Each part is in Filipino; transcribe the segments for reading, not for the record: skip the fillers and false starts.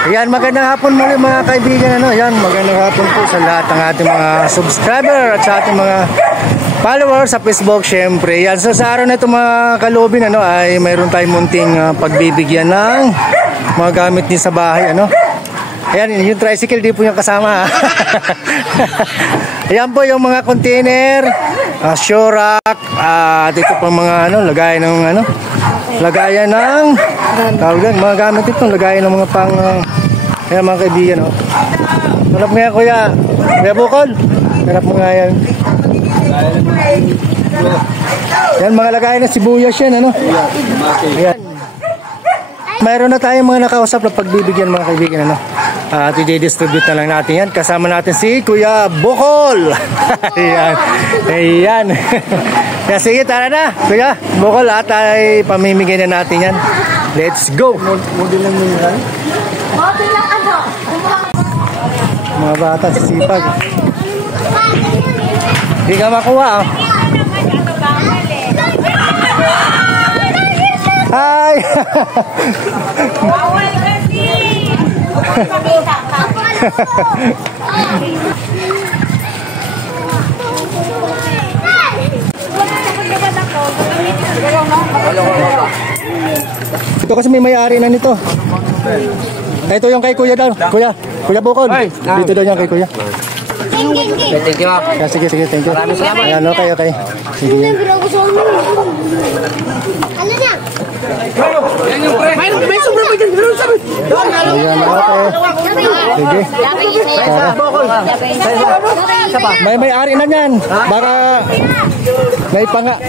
Ayan, magandang hapon muli mga kaibigan. Ayan, magandang hapon po sa lahat ng ating mga subscriber at sa ating mga followers sa Facebook, syempre. Yan, so sa araw na ito mga kalubin, ay mayroon tayong munting pagbibigyan ng mga gamit niya sa bahay, Ayan, yung tricycle di po yung kasama. Ayan po yung mga container, shorak, at ito pang mga lagayan ng lagayan ng mga gamit ito, lagayan ng mga pang ayan mga kaibigan, Harap nga kuya Bukol, harap mo nga yan. Yan mga lagayan ng sibuyas yan, Ayan. Mayroon na tayong mga nakausap na pagbibigyan mga kaibigan, at i-distribute na lang natin yan. Kasama natin si Kuya Bukol. Ayan. Ayan. Kaya sige, tara na Kuya Bukol, at ay pamimigay na natin yan. Let's go. Model lang yun yan. Model lang mga bata sisipag. Hindi ka makuha, Hi! Bawal kasi! Ito kasi may may-ari na nito. Ito yung kay Kuya daw. Kuya Bukol. Dito daw yung kay Kuya. Thank you. Sige, thank you. Maraming salamat. Ayan, okay. Sige. Ano na? May sobrang pa dyan. Ayan, okay. Sige. May-ari na yan. Baka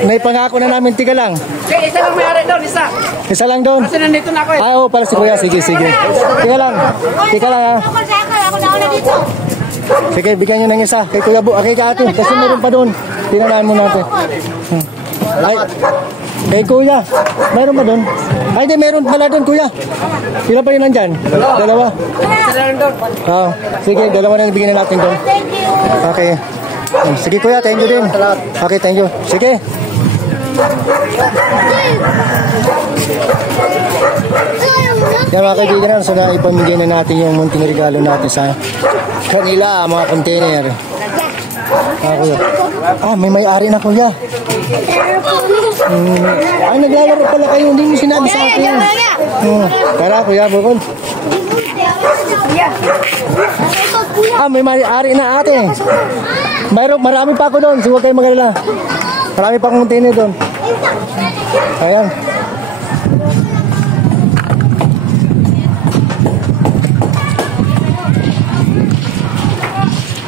may pangako na namin. Tiga lang. Isa lang may-ari doon, isa. Isa lang doon. Kasi nandito na ako Oo, pala si Kuya. Sige. Tiga lang ha. Ako na dito. Sige, bigyan nyo ng isa. Kay Kuya kay Ate. Kasi meron pa doon. Tinanaan mo natin. Ay, kay Kuya. Meron pa doon? Ay, di, meron pala doon, Kuya. Ilan pa yun nandyan? Dalawa? Oo. Sige, dalawa na bigyan natin doon. Okay. Sige, Kuya. Thank you din. Okay, thank you. Sige. Yan mga kaibigan, so na ipamigay na natin yung munting regalo natin sa kanila, mga container. May may-ari na Kuya. Naglalaro pala kayo, hindi mo sinabi sa akin. Tara Kuya Bukol. May may-ari na ate. Marami pa ako doon, so huwag kayong magalala. Marami pa akong container doon. Ayan.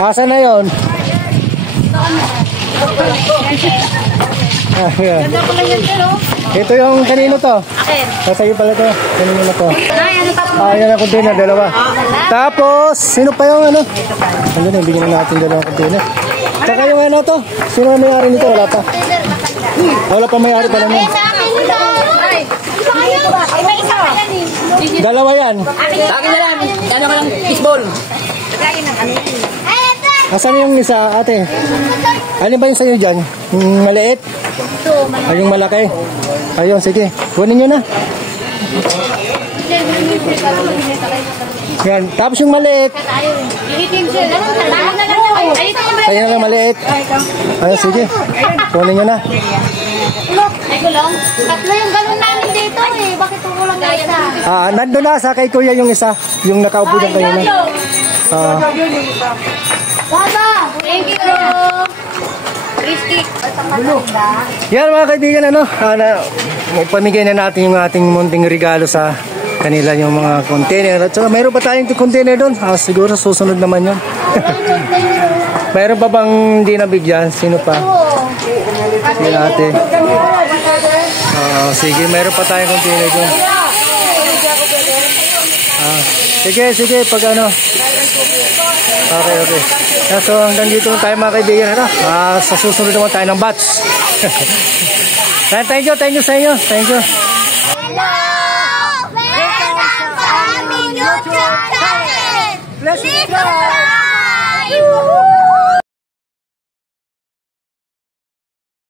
Asa na yun? Ito yung kanino to? Sa'yo pala to. Kanino na to? Yan ang container, dalawa. Tapos, sino pa yung Ayun, bigyan natin dalawang container. Tsaka yung to? Sino may-ari nito? Wala pa. Wala pa may-ari pala niyan. Dalawa yan. Akin na lang. Ano ka lang, fishball. Asan yung isa, ate? Ano ba yung sa'yo dyan? Yung maliit? Ay, yung malaki? Ayun, sige. Kunin nyo na. Yan. Tapos yung maliit. Sa'yo na lang maliit. Ayun, sige. Kunin nyo na. Tatlo yung galon namin dito Bakit kulang na isa? Nandun na sa kay Kuya yung isa. Yung nakaupo dyan kayo na. Baba! Thank you! Yan mga kaibigan, pamigay na natin yung ating munting regalo sa kanila, yung mga container. At saka mayroon pa tayong container doon. Siguro susunod naman yun. Mayroon pa bang hindi nabigyan? Sino pa? Si ate. Sige, mayroon pa tayong container doon. Sige, pag Okay. So hanggang dito tayo mga kaibigan, sa susunod naman tayo ng batch. Thank you sa inyo. Thank you. Hello! Welcome sa aming YouTube channel! Please subscribe!